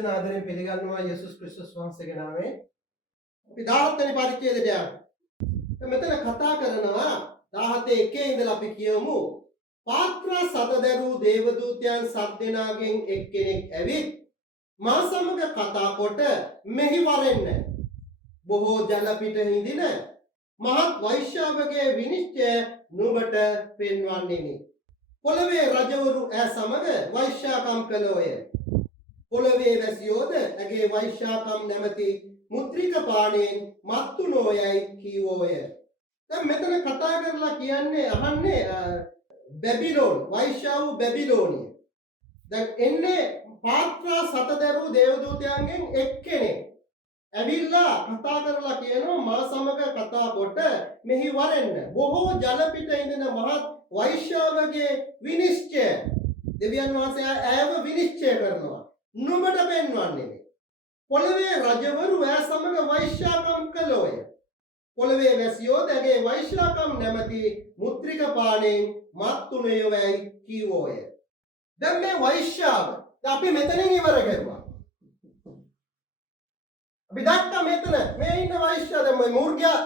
සියලු දෙනා ආදරයෙන් පිළිගන්නවා යේසුස් ක්‍රිස්තුස් වහන්සේගේ නාමයෙන්. අපි 17 වෙනි පරිච්ඡේදයට යමු. මෙතන කතා කරනවා 17 ඉඳලා අපි කියමු පාත්‍ර සතදරු දේවදූතයන් සත් දෙනාගෙන් එක්කෙනෙක් ඇවිත් මා සමග කතා කොට මෙහි වරෙන්න බොහෝ ජල පිට හිඳින මහත් වෛශ්‍යාවගේ විනිශ්චය නුඹට පෙන්වන්නේමි. පොළවේ රජවරු ඈ සමග වෛශ්‍යාකම් කළෝය. පොළවේ වැසියෝද ඇගේ වෛශ්‍යාකම් නැමැති මුද්‍රික පාණයෙන් මත්තු නොයයි කීවෝය. දැන් මෙතන කතා කරලා කියන්නේ අහන්නේ බැබිලෝන් වෛශ්‍යාව බැබිලෝනිය. දැන් එන්නේ පාත්‍ර සතදරු දේවදූතයන්ගෙන් එක්කෙනෙක් ඇවිල්ලා කතා කරලා කියනවා මා සමග කතා කොට මෙහි වරෙන්න බොහෝ ජල පිට ඉඳන මහත් වෛශ්‍යාවගේ විනිශ්චය දෙවියන් වහන්සේ ඈව විනිශ්චය කරනවා නුඹට පෙන්වන්නේ. පොළවේ රජවරු ඈ සමග වෛශ්‍යාකම් කළෝය. පොළවේ වැසියෝ දැගේ වෛශ්‍යාකම් නැමැති මුද්‍රික පාණයෙන් මත්තුණේ වෙයි කීවෝය. දැන් මේ වෛශ්‍යාව අපි මෙතනින් ඉවර කරුවා. අපි දැක්කා මෙතන මේ ඉන්න වෛශ්‍යාව දැන් මේ මුර්ගයා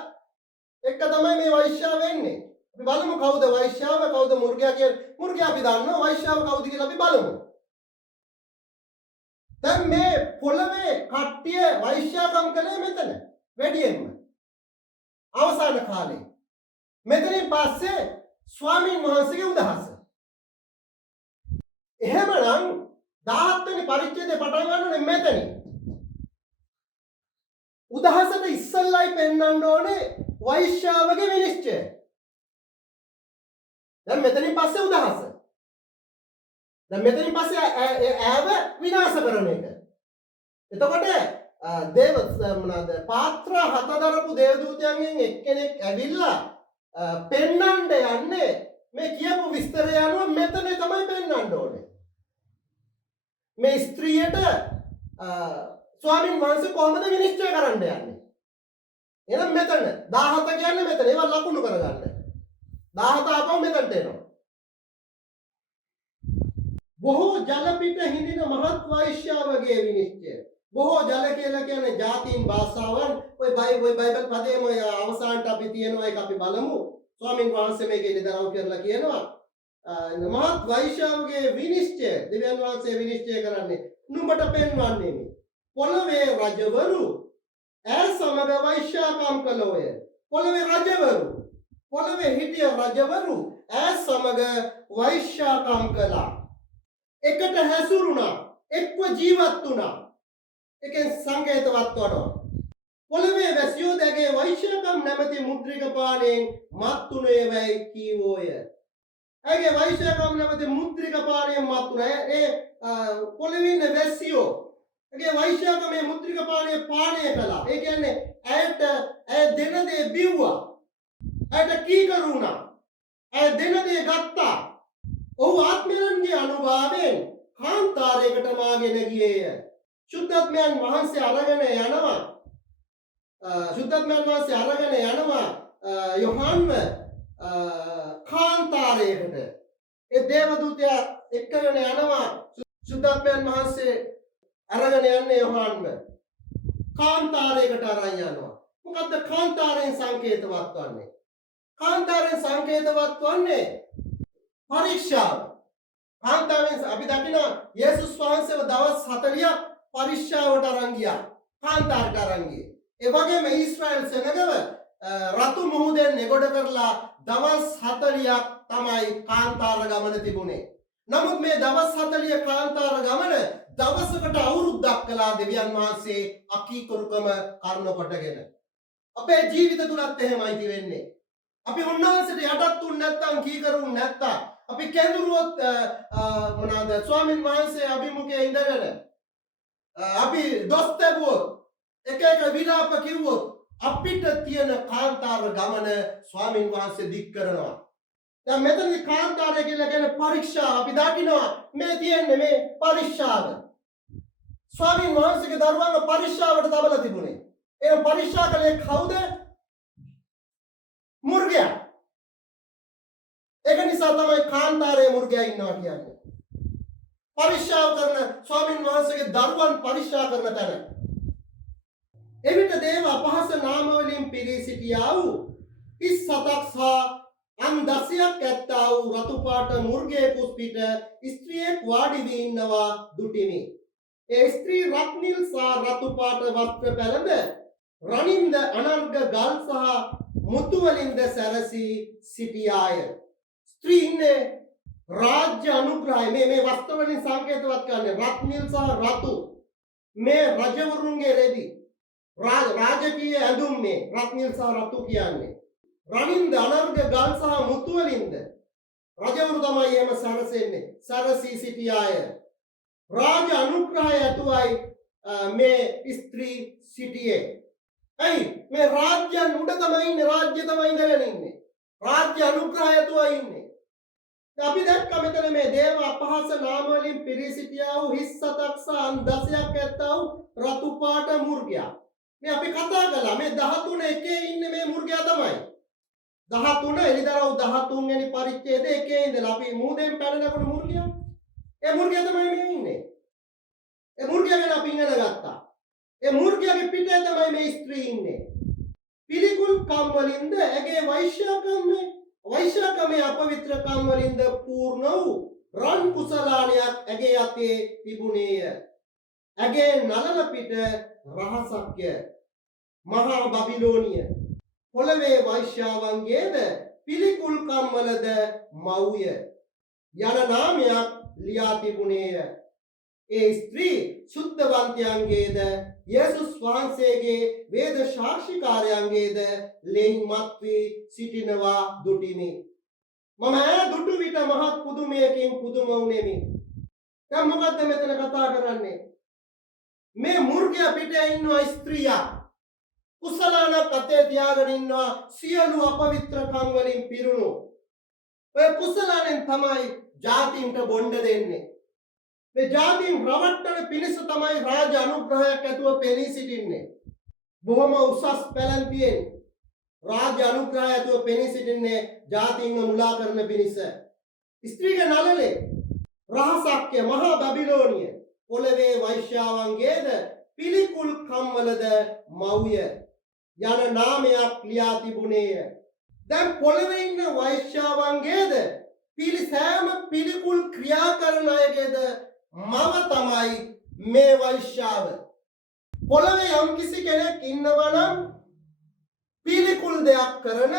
එක තමයි මේ වෛශ්‍යාව වෙන්නේ. අපි බලමු කවුද වෛශ්‍යාව කවුද මුර්ගයා කියලා. මුර්ගයා අපි දන්නවා වෛශ්‍යාව කවුද කියලා අපි බලමු. දැන් මේ පොළවේ කට්ටිය වෛශ්‍යාකම් කළේ මෙතන වැඩියෙන්ම අවසාන කාලේ. මෙතනින් පස්සේ ස්වාමීන් වහන්සේගේ උදහස. එහෙමනම් 17 වෙනි පරිච්ඡේදය පටන් ගන්නනේ මෙතනින්. උදහසට ඉස්සල්ලායි පෙන්වන්න ඕනේ වෛශ්‍යාවගේ විනිශ්චය. දැන් මෙතනින් පස්සේ උදහස. දැන් මෙතනින් පස්සේ ඈව විනාශ කරන එක. එතකොට දේව මොනවාද පාත්‍ර හත දරපු දේවදූතයන්ගෙන් එක්කෙනෙක් ඇවිල්ලා පෙන්වන්න යන්නේ මේ කියපු විස්තරය අනුව මෙතන තමයි පෙන්වන්න ඕනේ. මේ ස්ත්‍රියට ස්වාමීන් වහන්සේ කොහොමද විනිශ්චය කරන්න යන්නේ? එහෙනම් මෙතන 17 කියන්නේ මෙතන ඒවා ලකුණු කරගන්න. 17 ආපහු මෙතනට එනවා. බොහෝ ජල පිට හිඳින මහත් වෛශ්‍යාවගේ විනිශ්චය. බොහෝ ජල කියලා කියන්නේ ජාතීන් භාෂාවන්. ඔය බයිබල් පදේම ඔය අවසානට අපි තියෙනවා ඒක අපි බලමු. ස්වාමීන් වහන්සේ මේකේ නිදරව් කරලා කියනවා මහත් වෛශ්‍යාවගේ විනිශ්චය දෙවියන් වහන්සේ විනිශ්චය කරන්නේ නුඹට පෙන්වන්නේ මේ. පොළවේ රජවරු ඈ සමග වෛශ්‍යාකම් කළෝය. පොළවේ රජවරු පොළවේ හිටිය රජවරු ඈ සමග වෛශ්‍යාකම් කළා. එකට හැසුරුණා එක්ව ජීවත් වුණා. ඒකෙන් සංකේතවත් වනවා. පොළවේ වැසියෝ දැගේ වෛශ්‍යාකම් නැමැති මුද්‍රික පාණයෙන් මත්තුණේ වෙයි කීවෝය. ඇගේ වෛශ්‍යාකම් නැමැති මුද්‍රික පාණයෙන් මත්තුණා. ඒ පොළවේ ඉන්න වැසියෝ ඇගේ වෛශ්‍යාකමේ මුද්‍රික පාණය පානය කළා. ඒ කියන්නේ ඇයට ඇය දෙන දේ බිව්වා. ඇයට කීකරු වුණා. ඇය දෙන දේ ගත්තා. ඔහු ආත්මයන්ගේ අනුභවයෙන් කාන්තාරයකට මාගෙන ගියේය. සුද්ධාත්මයන් වහන්සේ අරගෙන යනවා. සුද්ධාත්මයන් වහන්සේ අරගෙන යනවා යොහන්ව කාන්තාරයකට. ඒ දේවදූතයා එක්කගෙන යනවා සුද්ධාත්මයන් වහන්සේ අරගෙන යන්නේ යොහන්ව කාන්තාරයකට අරන් යනවා. මොකද්ද කාන්තාරයෙන් සංකේතවත් වන්නේ? කාන්තාරයෙන් සංකේතවත් වන්නේ පරීක්ෂාව. කාන්තාරයෙන් අපි දකිනවා යේසුස් වහන්සේව දවස් 40ක් පරීක්ෂාවට අරන් ගියා. කාන්තාරට අරන් ගියේ. ඒ වගේම ඊශ්‍රායල් සෙනගව රතු මුහුදෙන් නෙගොඩ කරලා දවස් 40ක් තමයි කාන්තාර ගමන තිබුණේ. නමුත් මේ දවස් 40 කාන්තාර ගමන දවසකට අවුරුද්දක් කළා දෙවියන් වහන්සේ අකීකරුකම කර්ණ කොටගෙන. අපේ ජීවිත තුලත් එහෙමයි වෙන්නේ. අපි උන්වහන්සේට යටත් වුන් නැත්නම් කීකරුන් නැත්නම් අපි කැඳුරුවොත් මොනවාද ස්වාමීන් වහන්සේ අභිමුඛයේ ඉඳගෙන අපි දොස් දෙවුවොත් එක එක විලාප කිව්වොත් අපිට තියෙන කාන්තාර ගමන ස්වාමීන් වහන්සේ දික් කරනවා. දැන් මෙතනදී කාන්තාරය කියලා කියන්නේ පරීක්ෂා. අපි දකිනවා මේ තියෙන්නේ මේ පරීක්ෂාව. ස්වාමීන් වහන්සේගේ දරුවන්ව පරීක්ෂාවට තබලා තිබුණේ. ඒ පරීක්ෂා කළේ කවුද? මුර්ගයා. ඒක නිසා තමයි කාන්තාරයේ මුර්ගයා ඉන්නවා කියන්නේ. පරික්ෂාව කරන ස්වාමින් වහන්සේගේ දරුවන් පරික්ෂා කරන තැන. එවිට දේව අපහාස නාම වලින් පිරී සිටියා වූ 37ක් සහ අන් 10ක් ඇත්තා වූ රතු පාට මුර්ගයෙකුස් පිට ස්ත්‍රියෙක් වාඩි වී ඉන්නවා දුටිමි. ඒ ස්ත්‍රී රත්නිල් සහ රතු පාට වස්ත්‍ර පැළඳ රණින්ද අනර්ග ගල් සහ මුතු වලින්ද සැරසී සිටියාය. ස්ත්‍රී ඉන්නේ රාජ්‍ය අනුග්‍රහය මේ වස්ත්‍ර වලින් සංකේතවත් කරන්නේ රත්නිල් සහ රතු මේ රජවරුන්ගේ රෙදි රාජකීය ඇඳුම් මේ රත්නිල් සහ රතු කියන්නේ රණින්ද අනර්ග ගල් සහ මුතු වලින්ද රජවරු තමයි එහෙම සැරසෙන්නේ සැරසී සිටියාය. රාජ අනුග්‍රහය ඇතුවයි මේ ස්ත්‍රී සිටියේ. ඇයි මේ රාජ්‍යයන් උඩ තමයි ඉන්නේ රාජ්‍ය තමයි ඉඳගෙන ඉන්නේ රාජ්‍ය අනුග්‍රහය ඇතුවයි ඉන්නේ. අපි දැක්ක මෙතන මේ දේව අපහාස නාම වලින් පිරී සිටියා වූ 37ක් සහ 10ක් ඇත්තා වූ රතු පාට මුර්ගයා. මේ අපි කතා කළා මේ 13 එකේ ඉන්නේ මේ මුර්ගයා තමයි. 13 එළිදරව් 13 වෙනි පරිච්ඡේදයේ එකේ ඉඳලා අපි මූදෙන් පැනනකොට මුර්ගයා. ඒ මුර්ගයා තමයි මේ ඉන්නේ. ඒ මුර්ගයා ගැන අපි ඉගෙන ගත්තා. ඒ මුර්ගයාගේ පිටේ තමයි මේ ස්ත්‍රී ඉන්නේ. පිළිකුල් කම් වලින්ද ඇගේ වෛශ්‍යකමේ අපවිත්‍රකම් වලින්ද පූර්ණ වූ රන් කුසලාණයක් ඇගේ අතේ තිබුණේය. ඇගේ නලල පිට රහසක්ය. මහා බබිලෝනිය පොළවේ වෛශ්‍යාවන්ගේද පිළිකුල්කම් වලද මව්ය යන නාමයක් ලියා තිබුණේය. ඒ ස්ත්‍රී සුද්ධවන්තයන්ගේද යේසුස් වහන්සේගේ වේද සාක්ෂිකාරයන්ගේද ලෙන් මත් වී සිටිනවා දුටිමි. මම දුටු විට මහත් පුදුමයකින් පුදුම වුනේමි. දැන් මොකද්ද මෙතන කතා කරන්නේ? මේ මුර්ගයා පිටේ ඉන්න ස්ත්‍රියක් කුසලානක් අතේ තියාගෙන ඉන්නවා සියලු අපවිත්‍රකම් වලින් පිරුණු. ඔය කුසලානෙන් තමයි ජාතීන්ට බොණ්ඩ දෙන්නේ. මේ ජාතීන් රවට්ටන පිණිස තමයි රාජ අනුග්‍රහයක් ඇතුව පෙනී සිටින්නේ. බොහොම උසස් පැලැන්තියෙන් රාජ අනුග්‍රහය ඇතුව පෙනී සිටින්නේ ජාතීන්ව මුලා කරන පිණිස. ස්ත්‍රීගේ නළලේ රහසක්ය මහා බබිලෝනිය පොළවේ වෛශ්‍යාවන්ගේද පිළිකුල් කම්වලද මව්ය යන නාමයක් ලියා තිබුණේය. දැන් පොළවේ ඉන්න වෛශ්‍යාවන්ගේද සෑම පිළිකුල් ක්‍රියා කරන අයගේද මව තමයි මේ වෛශ්‍යාව. පොළවේ යම්කිසි කෙනෙක් ඉන්නවා නම් පිළිකුල් දෙයක් කරන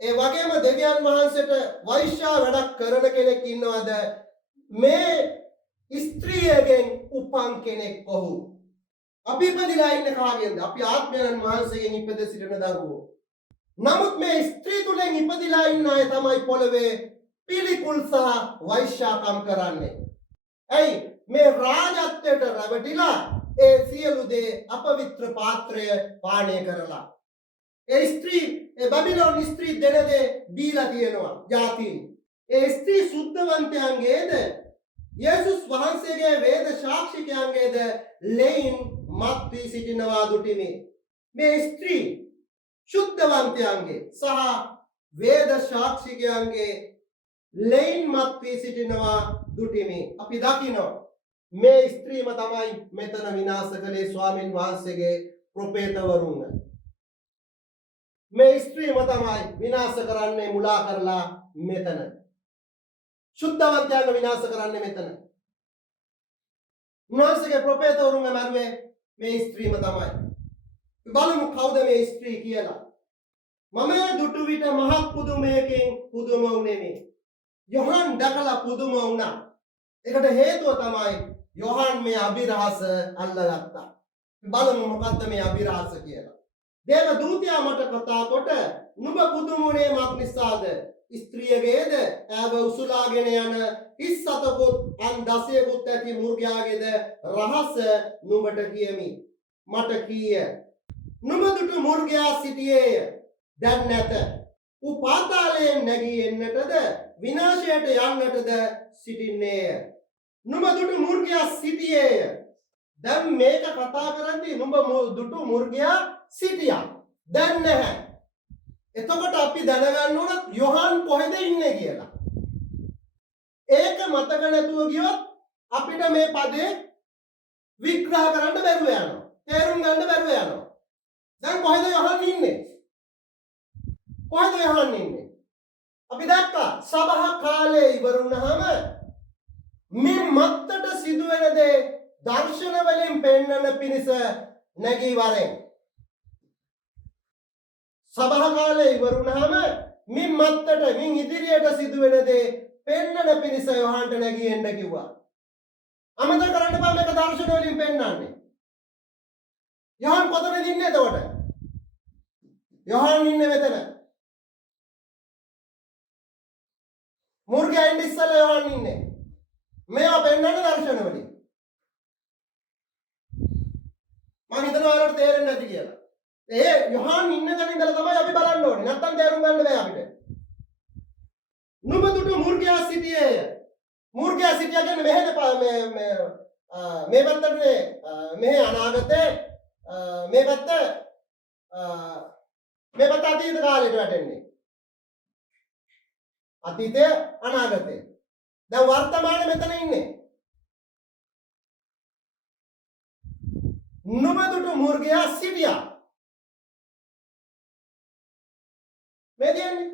ඒ වගේම දෙවියන් වහන්සේට වෛශ්‍යා වැඩක් කරන කෙනෙක් ඉන්නවද? මේ ස්ත්‍රියගෙන් උපන් කෙනෙක් ඔහු. අපි ඉපදිලා ඉන්න කාගෙන්ද? අපි ආත්මයන් වහන්සේගෙන් ඉපද සිටින දරුවෝ. නමුත් මේ ස්ත්‍රී තුලින් ඉපදිලා ඉන්න අය තමයි පොළවේ පිළිකුල් සහ වෛශ්‍යාකම් කරන්නේ. ඇයි මේ රාජත්වයට රැවටිලා ඒ සියලු දේ අපවිත්‍ර පාත්‍රය පානය කරලා ඒ ස්ත්‍රී ඒ බබිලෝන් ස්ත්‍රී දෙනදේ දීලා තියෙනවා ජාතීන්. ඒ ස්ත්‍රී සුද්ධවන්තයන්ගේද යේසුස් වහන්සේගේ වේද සාක්ෂිකයන්ගේද ලෙයින් මත් වී සිටිනවා දුටිමි. මේ ස්ත්‍රී සුද්ධවන්තයන්ගේ සහ වේද සාක්ෂිකයන්ගේ ලෙයින් මත් වී සිටිනවා දුටිමි. අපි දකිනවා මේ ස්ත්‍රීම තමයි මෙතන විනාශ කළේ ස්වාමින් වහන්සේගේ ප්‍රොපේතවරුන්. මේ ස්ත්‍රීම තමයි විනාශ කරන්නේ මුලා කරලා මෙතන. සුද්ධවන්තයන්ව විනාශ කරන්නේ මෙතන. උන්වහන්සේගේ ප්‍රොපේතවරුන් මරුවේ මේ ස්ත්‍රීම තමයි. බලමු කවුද මේ ස්ත්‍රී කියලා. මම දුටු විට මහත් පුදුමයකින් පුදුම වුනේමි. යොහන් දැකලා පුදුම වුණා. ඒකට හේතුව තමයි යොහන් මේ අභිරහස අල්ලගත්තා. බලමු මොකද්ද මේ අභිරහස කියලා. දේව දූතයා මට කතා කොට නුඹ පුදුම වුණේ මක් නිසාද? ස්ත්‍රියගේද ඈව උසුලාගෙන යන 37කුත් අන් 16කුත් ඇති මුර්ගයාගේද රහස නුඹට කියමි. මට කීය. නුඹ දුටු මුර්ගයා සිටියේය. දැන් නැත. ඌ පාතාලයෙන් නැගී එන්නටද විනාශයට යන්නටද සිටින්නේය. නුඹ දුටු මුර්ගයා සිටියේය. දැන් මේක කතා කරද්දී නුඹ දුටු මුර්ගයා සිටියා. දැන් නැහැ. එතකොට අපි දැනගන්න ඕන යොහන් කොහෙද ඉන්නේ කියලා. ඒක මතක නැතුව ගියොත් අපිට මේ පදේ විග්‍රහ කරන්න බැරුව යනවා. තේරුම් ගන්න බැරුව යනවා. දැන් කොහෙද යහන් ඉන්නේ? කොහෙද යහන් ඉන්නේ? අපි දැක්කා සභා කාලේ ඉවර වුණාම මේ මත්තට සිදුවෙන දේ දර්ශන වලින් පෙන්වන පිණිස නැගී වරෙන්. සභා කාලේ ඉවර වුණාම මින් මත්තට මින් ඉදිරියට සිදුවෙන දේ පෙන්වන පිණිස යොහන්ට නැගී එන්න කිව්වා. අමතක කරන්න බෑ මේක දර්ශන වලින් පෙන්වන්නේ. යොහන් කොතනද ඉන්නේ එතකොට? යොහන් ඉන්නේ මෙතන. මුර්ගයා ඉන්නේ ඉස්සෙල්ලා යොහන් ඉන්නේ. මේවා පෙන්වන්නේ දර්ශන වලින්. මම හිතනවා ඔයාලට තේරෙන්නේ නැති කියලා. ඒ යොහන් ඉන්න තැන ඉඳලා තමයි අපි බලන්න ඕනේ. නැත්තම් තේරුම් ගන්න බෑ අපිට. නුඹ දුටු මුර්ගයා සිටියේය. මුර්ගයා සිටියා කියන්නේ මෙහෙද මේ පැත්තටනේ මෙහෙ අනාගතේ මේ පැත්ත අතීත කාලයට වැටෙන්නේ. අතීතය අනාගතය. දැන් වර්තමානයේ මෙතන ඉන්නේ. නුඹ දුටු මුර්ගයා සිටියා. මේ කියන්නේ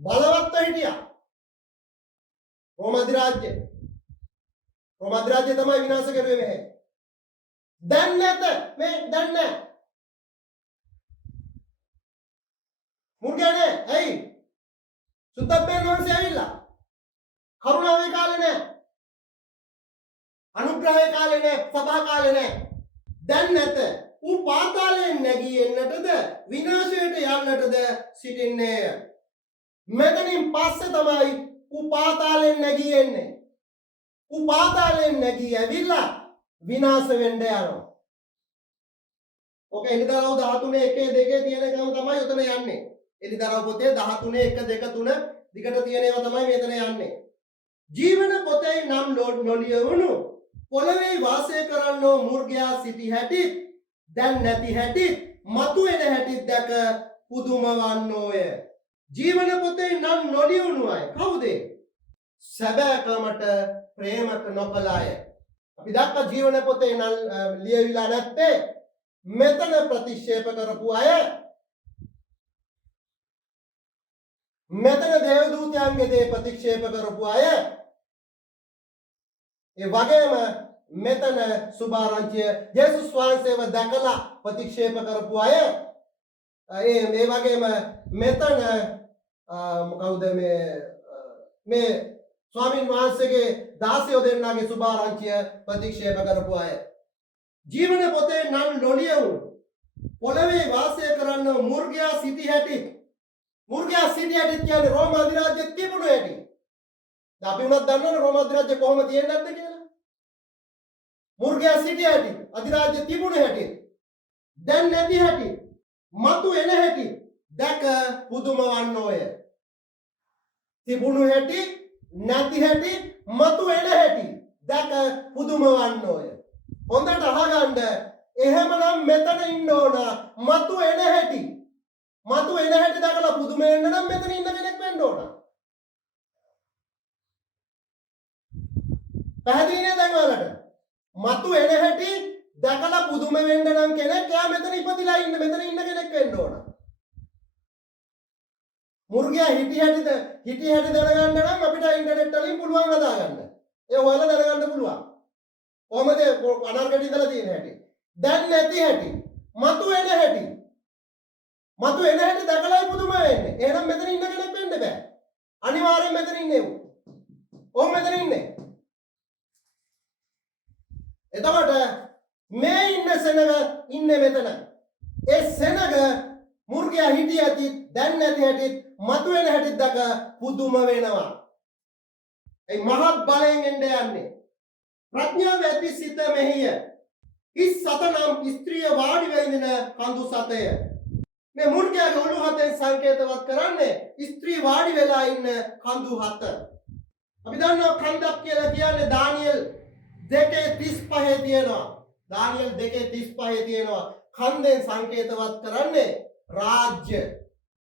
බලවත්ව හිටියා. රෝම අධිරාජ්‍ය තමයි විනාශ කරුවේ මෙහෙ. දැන් නැත මේ දැන් නැහැ. මුර්ගයා නෑ. ඇයි? සුද්දබ්බේ වහන්සේ ඇවිල්ලා. කරුණාවේ කාලේ නෑ. අනුග්‍රහයේ කාලේ නෑ. සභා කාලේ නෑ. දැන් නැත. ඌ පාතාලයෙන් නැගී එන්නටද විනාශයට යන්නටද සිටින්නේය. මෙතනින් පස්සේ තමයි ඌ පාතාලයෙන් නැගී එන්නේ. ඌ පාතාලයෙන් නැගී ඇවිල්ලා විනාශ වෙන්න යනවා. ඔක එලිදරව් 13 1 2 තියෙන එකම තමයි උතන යන්නේ. එලිදරව් පොතේ 13 1 2 3 දිගට තියෙන ඒවා තමයි මෙතන යන්නේ. ජීවන පොතේ නම් නොලියවුණු පොළවේ වාසය කරන්නෝ මුර්ගයා සිටි හැටි දැන් නැති හැටි මතුවෙන හැටි දැක පුදුම වන්නෝය. ජීවන පොතේ නම් නොලියවුණු අය කවුද? සැබෑකමට ප්‍රේමක නොකළ අය. අපි දැක්ක ජීවන පොතේ නම් ලියවිලා නැත්තේ මෙතන ප්‍රතික්ෂේප කරපු අය. මෙතන දේවදූතයන්ගේ දේ ප්‍රතික්ෂේප කරපු අය. ඒ වගේම මෙතන සුභාරංචිය යේසුස් වහන්සේව දැකලා ප්‍රතික්ෂේප කරපු අය. ඒ වගේම මෙතන කවුද මේ ස්වාමීන් වහන්සේගේ දාසයෝ දෙන්නාගේ සුභාරංචිය ප්‍රතික්ෂේප කරපු අය. ජීවන පොතේ නම් නොලියවුණු පොළවේ වාසය කරන මුර්ගයා සිටි හැටි. මුර්ගයා සිටි හැටි කියන්නේ රෝම අධිරාජ්‍යයේ තිබුණු හැටි. දැන් අපි උනත් දන්නවනේ රෝම අධිරාජ්‍ය කොහොම තියෙන්නේ නැද්ද කියලා. මුර්ගයා සිටි හැටි, අධිරාජ්‍ය තිබුණු හැටි, දැන් නැති හැටි, මතු එන හැටි දැක පුදුම වන්නෝය. තිබුණු හැටි, නැති හැටි, මතු එන හැටි දැක පුදුම වන්නෝය. හොඳට අහගන්න. එහෙමනම් මෙතන ඉන්න ඕන මතු එන හැටි. මතු එන හැටි දැකලා පුදුම වෙන්න නම් මෙතන ඉන්න කෙනෙක් වෙන්න ඕන. පැහැදිලි නේද දැන් ඔයාලට? මතු එන හැටි දැකලා පුදුම වෙන්න නම් කෙනෙක් එයා මෙතන ඉපදිලා ඉන්න මෙතන ඉන්න කෙනෙක් වෙන්න ඕන. මුර්ගයා හිටි හැටි දැනගන්න නම් අපිට ඉන්ටර්නෙට් වලින් පුළුවන් හදාගන්න. ඒ ඔයාලා දැනගන්න පුළුවන්. කොහමද අනාර්ගට ඉඳලා තියෙන හැටි. දැන් නැති හැටි. මතු එන හැටි. මතු එන හැටි දැකලායි පුදුම වෙන්නේ. එහෙනම් මෙතන ඉන්න කෙනෙක් වෙන්න බෑ. අනිවාර්යෙන් මෙතන ඉන්නේ ඌ. ඔහොම මෙතන ඉන්නේ. එතකොට මේ ඉන්න සෙනග ඉන්නේ මෙතන. ඒ සෙනග මුර්ගයා හිටිය ඇති දැන් නැති හැටි මතු වෙන හැටි දැක පුදුම වෙනවා. ඒ මහත් බලයෙන් එන්න යන්නේ. ප්‍රඥාව ඇති සිත මෙහිය. ඉස් සත නම් ස්ත්‍රිය වාඩි වෙඳින කඳු සතය. මේ මුර්ගයාගේ ඔළුව හතෙන් සංකේතවත් කරන්නේ ස්ත්‍රී වාඩි වෙලා ඉන්න කඳු හත. අපි දන්නවා කන්දක් කියලා කියන්නේ දානියෙල් 2:35 තියෙනවා. දානියෙල් 2:35 තියෙනවා. කන්දෙන් සංකේතවත් කරන්නේ රාජ්‍ය.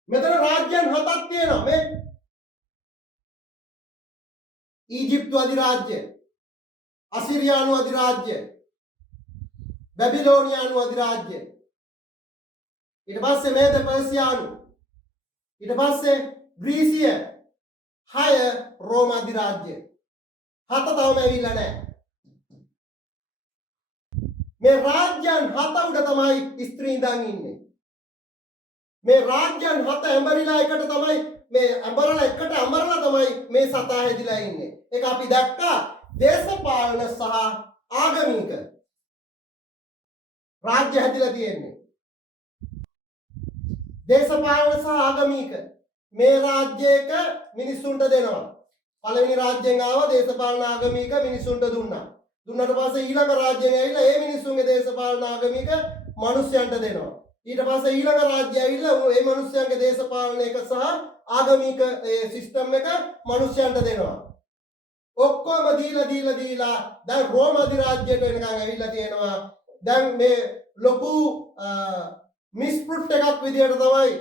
මෙතන රාජ්‍යයන් හතක් තියෙනවා. මේ ඊජිප්තු අධිරාජ්‍ය, අසිරියානු අධිරාජ්‍ය, බැබිලෝනියානු අධිරාජ්‍ය, ඊට පස්සේ මේද පර්සියානු, ඊට පස්සේ ග්‍රීසිය, 6 රෝම අධිරාජ්‍ය. 7 තවම ඇවිල්ලා නැහැ. මේ රාජ්‍යයන් 7 උඩ තමයි ස්ත්‍රී ඉඳන් ඉන්නේ. මේ රාජ්‍යයන් 7 ඇඹරිලා එකට තමයි මේ ඇඹරලා එකට අමරලා තමයි මේ සතා හැදිලා ඉන්නේ. ඒක අපි දැක්කා දේශපාලන සහ ආගමික රාජ්‍ය හැදිලා තියෙන්නේ. දේශපාලන සහ ආගමික මේ රාජ්‍යයක මිනිස්සුන්ට දෙනවා. පළවෙනි රාජ්‍යයෙන් ආව දේශපාලන ආගමික මිනිස්සුන්ට දුන්නා. දුන්නට පස්සේ ඊළඟ රාජ්‍යයෙන් ඇවිල්ලා ඒ මිනිස්සුන්ගේ දේශපාලන ආගමික මිනිස්යන්ට දෙනවා. ඊට පස්සේ ඊළඟ රාජ්‍යය ඇවිල්ලා ඒ මිනිස්යන්ගේ දේශපාලන එක සහ ආගමික ඒ සිස්ටම් එක මිනිස්යන්ට දෙනවා. ඔක්කොම දීලා දැන් රෝම අධිරාජ්‍යයට වෙනකන් ඇවිල්ලා තියෙනවා. දැන් මේ ලොකු මිස්පෘට් එකක් විදියට තමයි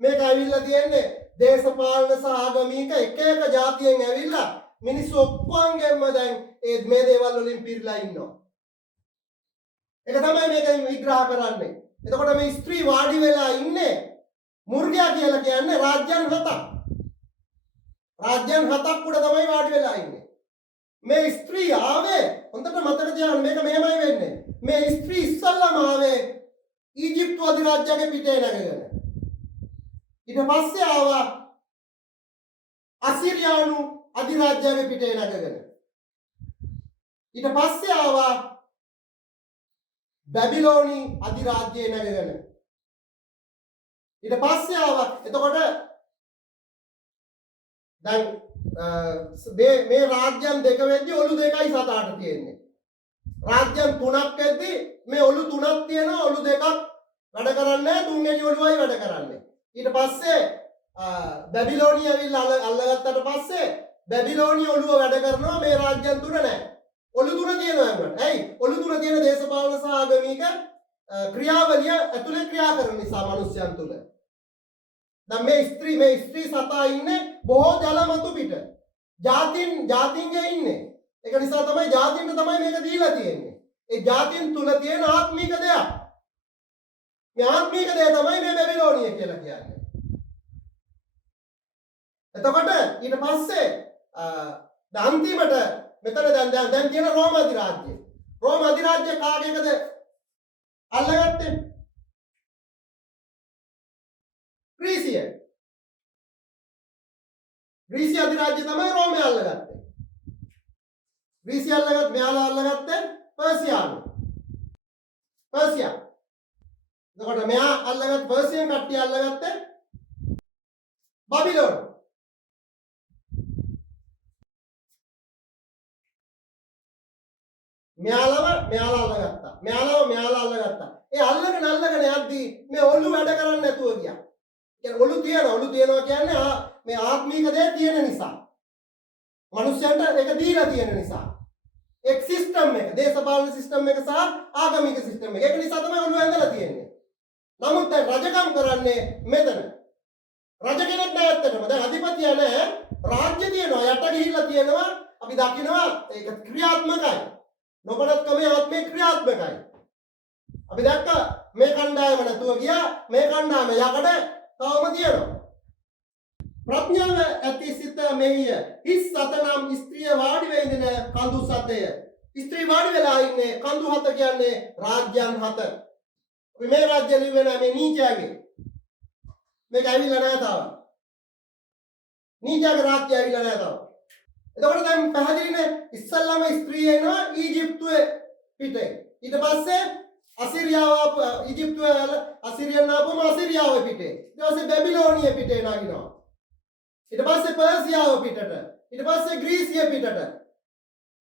මේක ඇවිල්ලා තියෙන්නේ. දේශපාලන සහ ආගමික එක ජාතියෙන් ඇවිල්ලා මිනිස්සු ඔක්කොංගෙම දැන් මේ දේවල් වලින් පිරීලා ඉන්නවා. ඒක තමයි මේකෙන් විග්‍රහ කරන්නේ. එතකොට මේ ස්ත්‍රී වාඩි වෙලා ඉන්නේ මුර්ගයා කියලා කියන්නේ රාජ්‍යයන් 7ක්. රාජ්‍යයන් 7ක් උඩ තමයි වාඩි වෙලා ඉන්නේ. මේ ස්ත්‍රී ආවේ හොඳට මතක තියාගන්න මේක මෙහෙමයි වෙන්නේ. මේ ස්ත්‍රී ඉස්සල්ලාම ආවේ ඊජිප්තු අධිරාජ්‍යයේ පිටේ නැගගෙන. ඊට පස්සේ ආවා අසිරියානු අධිරාජ්‍යයේ පිටේ නැගගෙන. ඊට පස්සේ ආවා බැබිලෝනි අධිරාජ්‍යයේ නැගගෙන. ඊට පස්සේ ආවා එතකොට දැන් මේ රාජ්‍යයන් දෙක වෙද්දී ඔලු දෙකයි සතාට තියෙන්නේ. රාජ්‍යයන් තුනක් වෙද්දී මේ ඔලු තුනක් තියෙනවා ඔලු දෙකක් වැඩ කරන්නේ නැහැ තුන්වෙනි ඔලුවයි වැඩ කරන්නේ. ඊට පස්සේ බැබිලෝනිය ඇවිල්ලා අල්ලගත්තට පස්සේ බැබිලෝනිය ඔලුව වැඩ කරනවා මේ රාජ්‍යයන් තුන නැහැ. ඔලු තුන තියෙනවා අපිට. ඇයි? ඔලු තුන තියෙන දේශපාලන සහ ආගමික ක්‍රියාවලිය ඇතුලේ ක්‍රියා කරන නිසා මිනිස්යන් තුල. දැන් මේ ස්ත්‍රී සතා ඉන්නේ බොහෝ ජලමතු පිට. ජාතින්ගේ ඉන්නේ. ඒක නිසා තමයි ජාතින්ට තමයි මේක දීලා තියෙන්නේ. ඒ ජාතින් තුල තියෙන ආත්මික දෙයක්. මේ ආත්මික දේ තමයි මේ බැබිලෝනිය කියලා කියන්නේ. එතකොට ඊට පස්සේ අන්තිමට මෙතන දැන් තියෙන රෝම අධිරාජ්‍ය. රෝම අධිරාජ්‍ය කාගේකද අල්ලගත්තේ? ග්‍රීසිය. ග්‍රීසිය අධිරාජ්‍ය තමයි රෝමය අල්ලගත්තේ. ග්‍රීසිය මෙයාලා අල්ලගත්තේ පර්සියානු. පර්සියා. එතකොට මෙයා අල්ලගත් පර්සියන් කට්ටිය අල්ලගත්තේ බබිලෝන. මෙයාලා අල්ලගත්තා. මෙයාලා අල්ලගත්තා. ඒ අල්ලගෙන යද්දී මේ ඔලු වැඩ කරන්නේ නැතුව ගියා. කියන්නේ ඔලු තියනවා කියන්නේ මේ ආත්මික දේ තියෙන නිසා. මනුස්සයන්ට ඒක දීලා තියෙන නිසා. එක් සිස්ටම් එක, දේශපාලන සිස්ටම් එක සහ ආගමික සිස්ටම් එක. ඒක නිසා තමයි ඔලු ඇඳලා තියෙන්නේ. නමුත් දැන් රජකම් කරන්නේ මෙතන. රජ කෙනෙක් නෑ ඇත්තටම. දැන් අධිපතිය නෑ. රාජ්‍ය තියෙනවා. යට ගිහිල්ලා තියෙනවා. අපි දකිනවා ඒක ක්‍රියාත්මකයි. නොබලත්කමේ ආත්මේ ක්‍රියාත්මකයි. අපි දැක්ක මේ කණ්ඩායම නැතුව ගියා. මේ කණ්ඩායම යකඩ තවම තියෙනවා. ප්‍රඥාව ඇති සිත මෙහිය. හිස් සතනම් ස්ත්‍රිය වාඩි වෙන්නේ කඳු සතය. ස්ත්‍රී වාඩි වෙලා ඉන්නේ කඳු හත කියන්නේ රාජ්‍යයන් හත. අපි මේ රාජ්‍ය ලිවෙන මේ නීචයාගේ. මේක ඇවිල්ලා නැහැ තාම. නීචයාගේ රාජ්‍ය ඇවිල්ලා නැහැ තාම. එතකොට දැන් පැහැදිලිනේ ඉස්සල්ලාම ස්ත්‍රී එනවා ඊජිප්තුවේ පිටේ. ඊට පස්සේ අසිරියාව ඊජිප්තුවේ අසිරියන් ආපුවම අසිරියාව පිටේ. ඊට පස්සේ බැබිලෝනිය පිටේ නගිනවා. ඊට පස්සේ පර්සියාව පිටට. ඊට පස්සේ ග්‍රීසිය පිටට.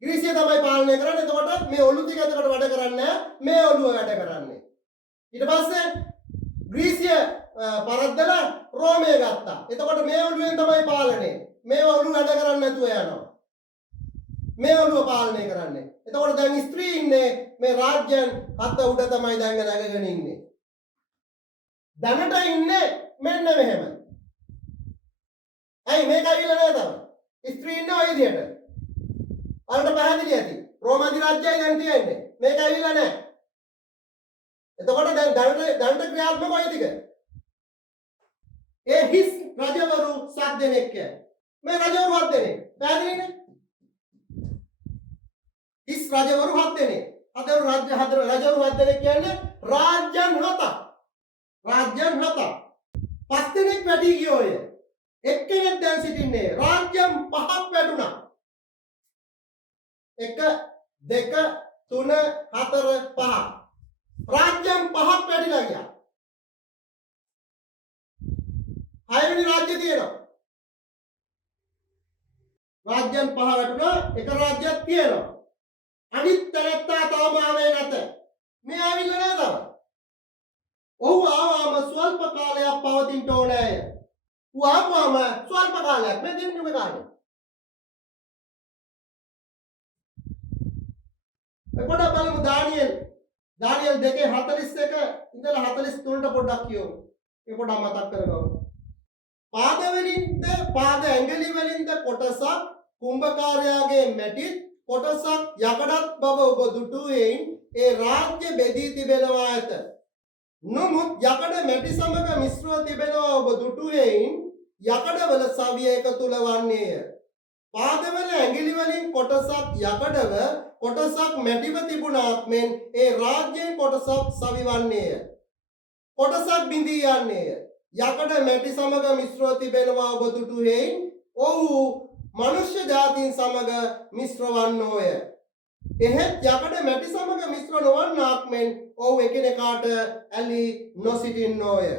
ග්‍රීසිය තමයි පාලනය කරන්නේ. එතකොට මේ ඔලු ටික එතකොට වැඩ කරන්නේ මේ ඔලුව වැඩ කරන්නේ. ඊට පස්සේ ග්‍රීසිය පරද්දලා රෝමය ගත්තා. එතකොට මේ ඔලුවෙන් තමයි පාලනය. මේ ඔලුව වැඩ කරන්නේ නැතුව යනවා. මේ ඔලුව පාලනය කරන්නේ. එතකොට දැන් ස්ත්‍රී ඉන්නේ මේ රාජ්‍යයන් හත උඩ තමයි දැන් නැගගෙන ඉන්නේ. දැනට ඉන්නේ මෙන්න මෙහෙම. ඇයි මේක ඇවිල්ලා නැහැ තාම? ස්ත්‍රී ඉන්නේ ওই විදියට. අරට පැහැදිලි ඇති. රෝම අධිරාජ්‍යයයි දැන් තියෙන්නේ. මේක ඇවිල්ලා නැහැ. එතකොට දැන් දඬ ක්‍රියාත්මකයි ටික. ඒ හිස් රජවරු 7 දෙනෙක් කියන්නේ. මේ රජවරු 7 දෙනෙක්. පැහැදිලිනේ? හිස් රජවරු 7 දෙනෙක්. රජවරු 7 දෙනෙක් කියන්නේ රාජ්‍යන් 7ක්. රාජ්‍යන් 7ක්. 5 දෙනෙක් වැඩි ගියෝය. එක්කෙනෙක් දැන් සිටින්නේ. රාජ්‍යම් 5ක් වැඩුණා. 1 2 3 4 5. රාජ්‍යම් 5ක් වැඩිලා ගියා. 6 වෙනි රාජ්‍ය තියෙනවා. රාජ්‍යම් 5 වැටුණා. එක රාජ්‍යයක් තියෙනවා. අනිත් තැනත්තා තාම ආවේ නැත. මේ ආවිල්ලා නැහැ තාම. ඔහු ආවම ස්වල්ප කාලයක් පවතින්න ඕනේ. ඌ ආවම ස්වල්ප කාලයක් මේ දෙන්නුම කාලේ. එපොඩ බලමු දානියෙල් 2:41 ඉඳලා 43ට පොඩ්ඩක් කියමු. මේ පොඩ්ඩක් මතක් කරගමු. පාද ඇඟිලි වලින්ද කොටසක් කුඹකාරයාගේ මැටිත් කොටසක් යකඩත් බව ඔබ දුටුවෙයින් ඒ රාජ්‍ය බෙදී තිබෙනවා ඇත. නමුත් යකඩ මැටි සමග මිශ්‍රව තිබෙනවා ඔබ දුටුවෙයින් යකඩවල සවිය එකතුල වන්නේය. පාදවල ඇඟිලි වලින් කොටසක් යකඩව කොටසක් මැටිව තිබුණාත් මෙන් ඒ රාජ්‍යයෙන් කොටසක් සවි වන්නේය. කොටසක් බිඳී යන්නේය. යකඩ මැටි සමග මිශ්‍රව තිබෙනවා ඔබ දුටුවෙයින් ඔහු මනුෂ්‍ය ජාතීන් සමග මිශ්‍ර වන්නෝය. එහෙත් යකඩ මැටි සමග මිශ්‍ර නොවන්නාක් මෙන් ඔහු එකිනෙකාට ඇලී නොසිටින්නෝය.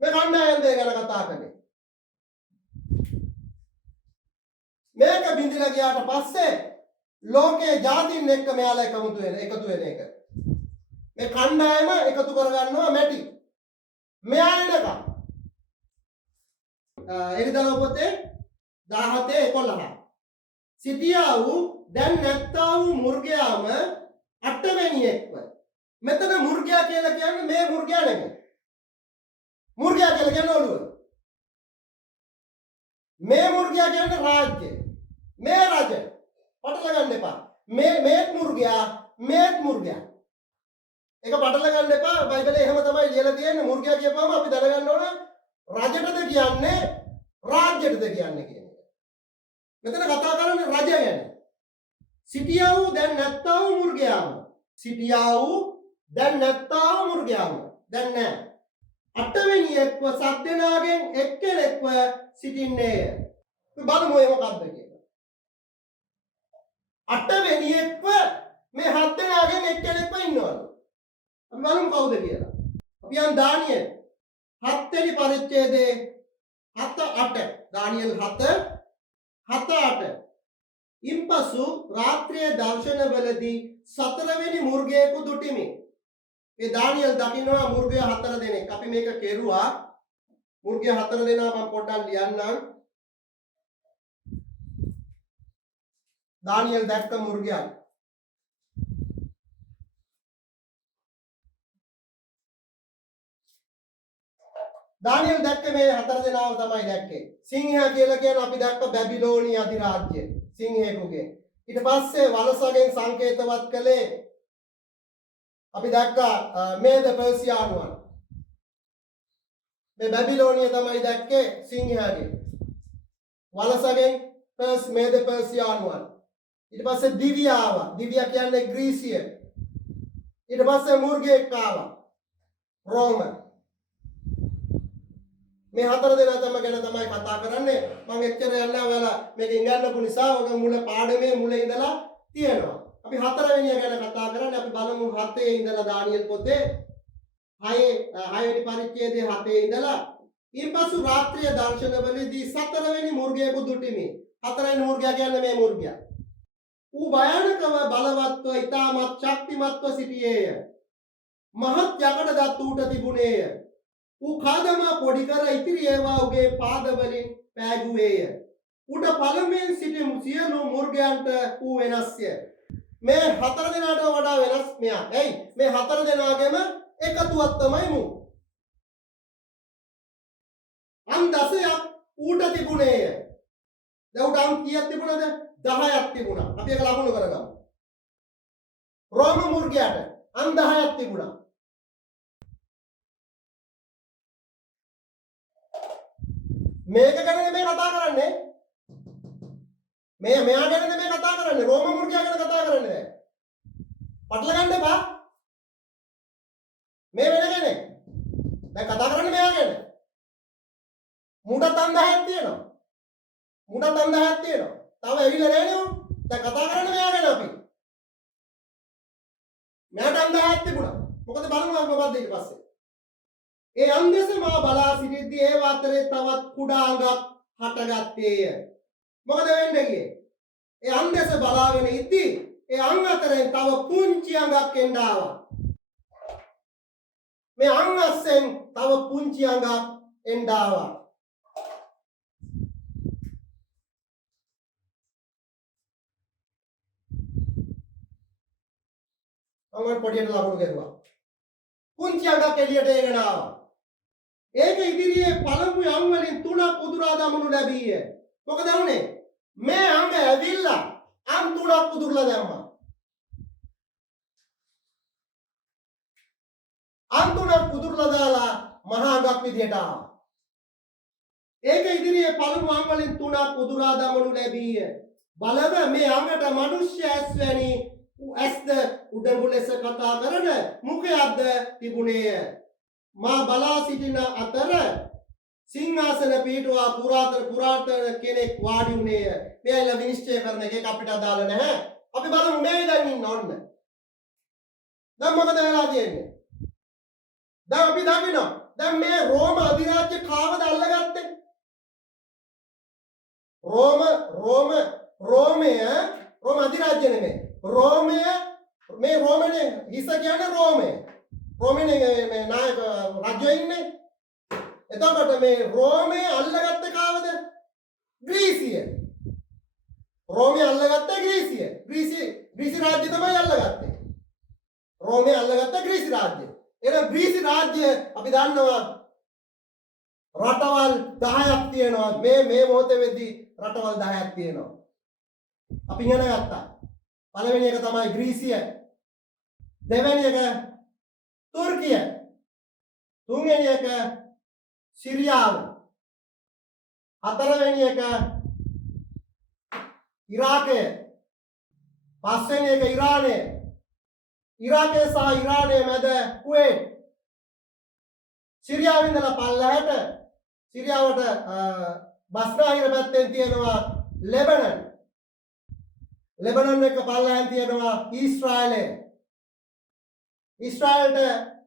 මේ කණ්ඩායම් දෙක ගැන කතා කරන්නේ. මේක බින්දිලා ගියාට පස්සේ ලෝකයේ ජාතීන් එක්ක මෙයාලා එකතු වෙන එක. මේ කණ්ඩායම එකතු කරගන්නවා මැටි. මෙයා එනකම් එරිදල පොතේ 17:11 සිටියා වූ දැන් නැත්තා වූ මුර්ගයාම 8 වෙනියෙක්ව. මෙතන මුර්ගයා කියලා කියන්නේ මේ මුර්ගයා නෙමෙයි. මුර්ගයා කියලා කියන්නේ ඔළුව. මේ මුර්ගයා කියන්නේ රාජ්‍ය. මේ රජ. පටල ගන්න එපා. මේත් මුර්ගයා. ඒක පටල ගන්න එපා. බයිබලේ එහෙම තමයි ලියලා තියෙන්නේ. මුර්ගයා කියපුවම අපි දැනගන්න ඕන රජටද කියන්නේ රාජ්‍යටද කියන්නේ කියන එක. මෙතන කතා කරන්නේ රජ ගැන. සිටියා වූ දැන් නැත්තා වූ මුර්ගයාම. දැන් නැහැ. 8 වෙනියෙක්ව 7 දෙනාගෙන් එක්කෙනෙක්ව සිටින්නේය. බලමු ඒ මොකක්ද කියලා. 8 වෙනියෙක්ව මේ 7 දෙනාගෙන් එක්කෙනෙක්ව ඉන්නවලු. අපි බලමු කවුද කියලා. අපි යන් දානියෙල් 7 වෙනි පරිච්ඡේදයේ 7-8 දානියෙල් 7-8 ඉන්පසු රාත්‍රියේ දර්ශනවලදී 4 වෙනි මුර්ගයෙකු දුටිමි. ඒ දානියෙල් දකින්නවා මුර්ගය 4 දෙනෙක්. අපි මේක කෙරුවා. මුර්ගය 4 දෙනා මම පොඩ්ඩක් ලියන්නම්. දානියෙල් දැක්ක මුර්ගයා. දානියෙල් දැක්ක මේ 4 දෙනාව තමයි දැක්කේ. සිංහයා කියලා කියන අපි දැක්ක බැබිලෝනි අධිරාජ්‍ය සිංහෙකුගේ. ඊට පස්සේ වලසගෙන් සංකේතවත් කළේ අපි දැක්කා මේද පර්සියානුවන්. මේ බැබිලෝනිය තමයි දැක්කේ සිංහයාගේ. වලසගෙන් මේද පර්සියානුවන්. ඊට පස්සේ දිව්‍යා ආවා. දිව්‍යා කියන්නේ ග්‍රීසිය. ඊට පස්සේ මුර්ගෙක් ආවා. රෝම. මේ 4 දෙනා ගැන තමයි කතා කරන්නේ. මම එච්චර යන්නේ නැහැ. ඔයාලා මේක ඉංගන්නපු නිසා ඔක මුල පාඩමේ මුල ඉඳලා තියෙනවා. අපි 4 වෙනිය ගැන කතා කරන්නේ. අපි බලමු 7 ඉඳලා දානියෙල් පොතේ 6 වෙනි පරිච්ඡේදයේ 7 ඉඳලා ඊපසු රාත්‍රිය දර්ශනවලදී 4 වෙනි මුර්ගයෙකු දුටිමි. 4 වෙනි මුර්ගයා කියන්නේ මේ මුර්ගයා. ඌ භයානකව බලවත්ව ඊටමත් ශක්තිමත්ව සිටියේය. මහත් යකඩ දත් ඌට තිබුණේය. ඌ කාදමා පොඩි කර ඉතිරි ඒවා උගේ පාදවලින් පෑගුවේය. ඌට පළමුවෙන් සිටි සියලු මුර්ගයන්ට ඌ වෙනස්ය. මේ 4 දෙනාට වඩා වෙනස් මෙයා. එයි මේ 4 දෙනාගේම එකතුවක් තමයි මු. අන් 10ක් ඌට තිබුණේය. දැන් ඌට අන් කීයක් තිබුණද? 10ක් තිබුණා. අපි ඒක ලකුණු කරගමු. රෝම මුර්ගයාට අන් 10ක් තිබුණා. මේක ගැන නෙමෙයි කතා කරන්නේ. මෙයා ගැන නෙමෙයි කතා කරන්නේ. රෝම මුර්ගයා ගැන කතා කරන්නේ දැන්. පටල ගන්න එපා. මේ වෙන කෙනෙක්. දැන් කතා කරන්නේ මෙයා ගැන. මුඩත් අන් 10ක් තියෙනවා. මුඩත් අන් 10ක් තියෙනවා. තව ඇවිල්ලා නැහැ නේ. දැන් කතා කරන්නේ මෙයා ගැන අපි. මෙයාට අන් 10ක් තිබුණා. මොකද බලමු මොකද්ද ඊට පස්සේ. ඒ අන්දෙස මා බලා සිටිද්දී ඒ අතරේ තවත් කුඩා අඟක් හටගත්තේය. මොකද වෙන්නේ ගියේ? ඒ අන්දෙස බලාගෙන ඉද්දී ඒ අං අතරෙන් තව පුංචි අඟක් එන්න ආවා. මේ අං අස්සෙන් තව පුංචි අඟක් එන්න ආවා. අංගන් පොඩියට ලකුණු කෙරුවා. පුංචි අඟක් එළියට එගෙන ආවා. ඒක ඉදිරියේ පළමු අං වලින් 3ක් උදුරා දමනු ලැබීය. මොකද වුනේ? මේ අංග ඇවිල්ලා අං 3ක් උදුරලා දැම්මා. අං 3ක් උදුරලා දාලා මහා අඟක් විදියට ආවා. ඒක ඉදිරියේ පළමු අං වලින් 3ක් උදුරා දමනු ලැබීය. බලව මේ අංගට මිනිස්ය ඇස් වැනි ඇස්ද උඩඟු ලෙස කතා කරන මුඛයක්ද තිබුණේය. මා බලා සිටින අතර සිංහාසන පීඨුවා පුරාතන කෙනෙක් වාඩි වුණේය. මෙයලා විනිශ්චය කරන එක අපිට අදාළ නැහැ. අපි බලමු මේ දැන් ඉන්න ඕන්න. දැන් මොකද වෙලා තියෙන්නේ? දැන් අපි දකිනවා. දැන් මේ රෝම අධිරාජ්‍ය කාවද අල්ලගත්තේ? රෝම අධිරාජ්‍ය නෙමෙයි. මේ රෝමනේ හිස කියන්නේ රෝමය. රෝමනේ මේ නායක රජු ඉන්නේ. එතකොට මේ රෝමේ අල්ලගත්තේ කාවද? ග්‍රීසිය. රෝමේ අල්ලගත්තේ ග්‍රීසිය. ග්‍රීසි රාජ්‍ය තමයි අල්ලගත්තේ. රෝමේ අල්ලගත්තේ ග්‍රීසි රාජ්‍ය. එහෙනම් ග්‍රීසි රාජ්‍ය අපි දන්නවා රටවල් 10ක් තියෙනවා. මේ මොහොතේ වෙද්දී රටවල් 10ක් තියෙනවා. අපි ඉගෙන ගත්තා. පළවෙනි එක තමයි ග්‍රීසිය. දෙවෙනි එක තුර්කිය. තුන්වෙනි එක සිරියාව. හතරවෙනි එක ඉරාකය. පස්වෙනි එක ඉරානය. ඉරාකය සහ ඉරානය මැද කුවේට්. සිරියාව ඉඳලා පල්ලහැට සිරියාවට බස්රාහිර පැත්තෙන් තියෙනවා ලෙබනන්. ලෙබනන් එක පල්ලහැන් තියෙනවා ඊශ්‍රායලය. ඊශ්‍රායලට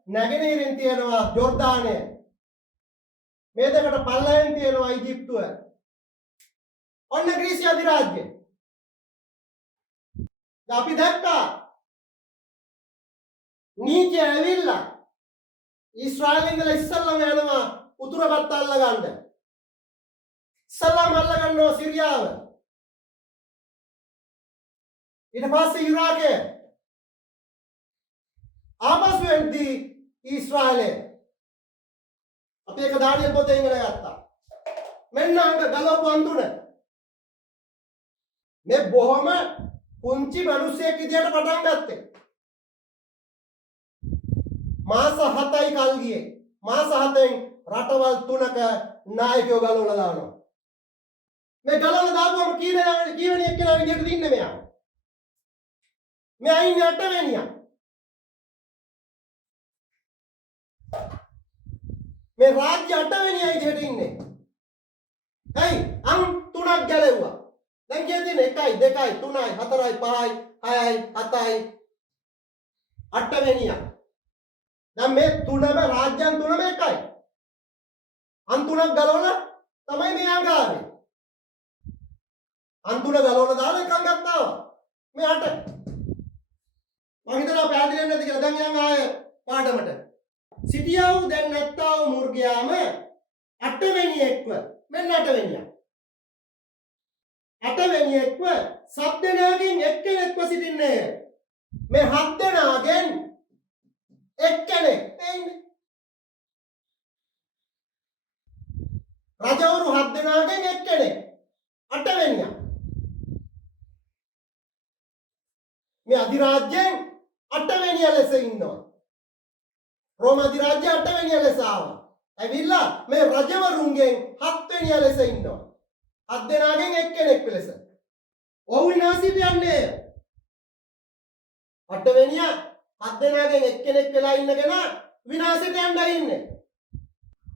නැගෙනහිරින් තියෙනවා ජෝර්දානය. මේ දෙකට පල්ලෙන් තියෙනවා ඊජිප්තුව. ඔන්න ග්‍රීසි අධිරාජ්‍ය. දැන් අපි දැක්කා නීචය ඇවිල්ලා ඊශ්‍රායලෙන් ඉඳලා ඉස්සල්ලාම යනවා උතුර පැත්ත අල්ලගන්න. ඉස්සල්ලාම අල්ලගන්නවා සිරියාව. ඊට පස්සේ ඉරාකය. ආපසු එද්දී ඊශ්‍රායලය. අපි එක දානියල් පොතේ ඉගෙන ගත්තා. මෙන්න අංග ගලවපු අඳුන. මේ බොහොම පුංචි මිනිස්සෙක් විදියට පටන් ගත්තේ. මාස 7යි කල් ගියේ. මාස 7න් රටවල් 3ක නායකයෝ ගලවලා දානවා. මේ ගලවලා දාපුවම කීවෙනි එක්කෙනා විදියට ඉන්නේ මෙයා. මෙයා ඉන්නේ 8 වෙනියා. මේ රාජ්‍ය 8 වෙනියයි විදියට ඉන්නේ. හයි අං 3ක් ගැලෙව්වා. දැන් කියන්නේ 1යි 2යි 3යි 4යි 5යි 6යි 7යි 8 වෙනියා. දැන් මේ තුනම රාජ්‍යයන් තුනම එකයි. අන් 3ක් ගලවලා තමයි මේ අංග ආවේ. අන් 3 ගලවලා දාලා එකක් ගත්තා. මේ 8. මම හිතනවා පැහැදිලි වෙන්නේ නැති කියලා. දැන් යන් ආය පාඩමට. සිටියා වූ දැන් නැත්තා වූ මුර්ගයාම 8 වෙනි එක්ව මෙන්න 8 වෙනියා. 8 වෙනි එක්ව සත් දෙනාගෙන් එක්කෙනෙක්ව සිටින්නේය. මේ 7 දෙනාගෙන් එක්කෙනෙක් එන්නේ. රජවරු 7 දෙනාගෙන් එක්කෙනෙක් 8 වෙනියා. මේ අධිරාජ්‍යයෙන් ලෙස ඉන්නවා. රෝම අධිරාජ්‍ය 8 වෙනිය ලෙස ආවා. ඇවිල්ලා මේ රජවරුන්ගෙන් 7 වෙනිය ලෙස ඉන්නවා. 7 දෙනාගෙන් එක්කෙනෙක් ලෙස. ඔව් විනාශයට යන්නේ. 8 වෙනිය 7 දෙනාගෙන් එක්කෙනෙක් වෙලා ඉන්න කෙනා විනාශයට යන්නයි ඉන්නේ.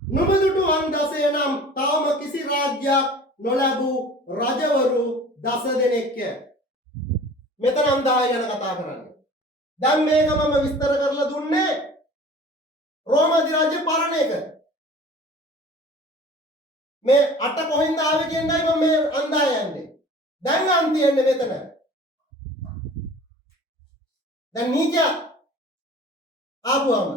නුඹදුටු අන් 16 නම් තවම කිසි රාජ්‍යයක් නොලැබූ රජවරු 10 දෙනෙක්ය. මෙතන නම් 10 ගැන කතා කරන්නේ. දැන් මේක මම විස්තර කරලා දුන්නේ රෝම අධිරාජ්‍ය පරණ එක. මේ 8 කොහෙන්ද ආවේ කියන්නයි මම මේ අන්දා යන්නේ. දැන් අන් තියන්නේ මෙතන. දැන් නීච ආපුවම